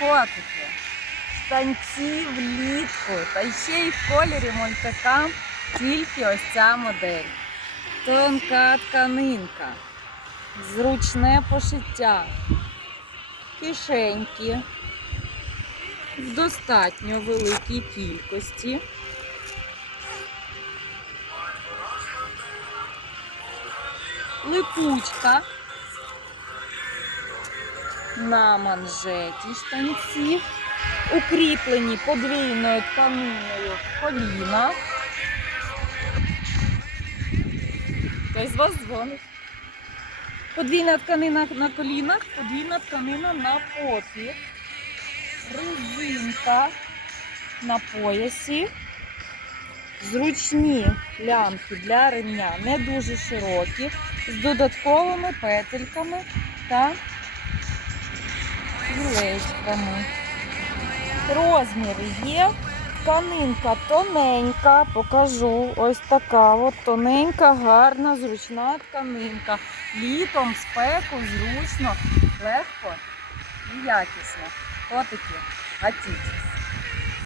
котики. Штанці влітку. Та ще й в кольорі мультикам тільки ось ця модель. Тонка тканинка. Зручне пошиття. Кишеньки. В достатньо великій кількості. Липучка на манжеті штанців, укріплені подвійною тканиною коліна. Хтось з вас дзвонить. Подвійна тканина на колінах, подвійна тканина на попі, резинка на поясі, зручні лямки для ремня, не дуже широкі, з додатковими петельками та кілечками. Розміри є. Тканинка тоненька, покажу. Ось така от тоненька, гарна, зручна тканинка. Літом, спеку, зручно, легко і якісно. Котики, гатіть.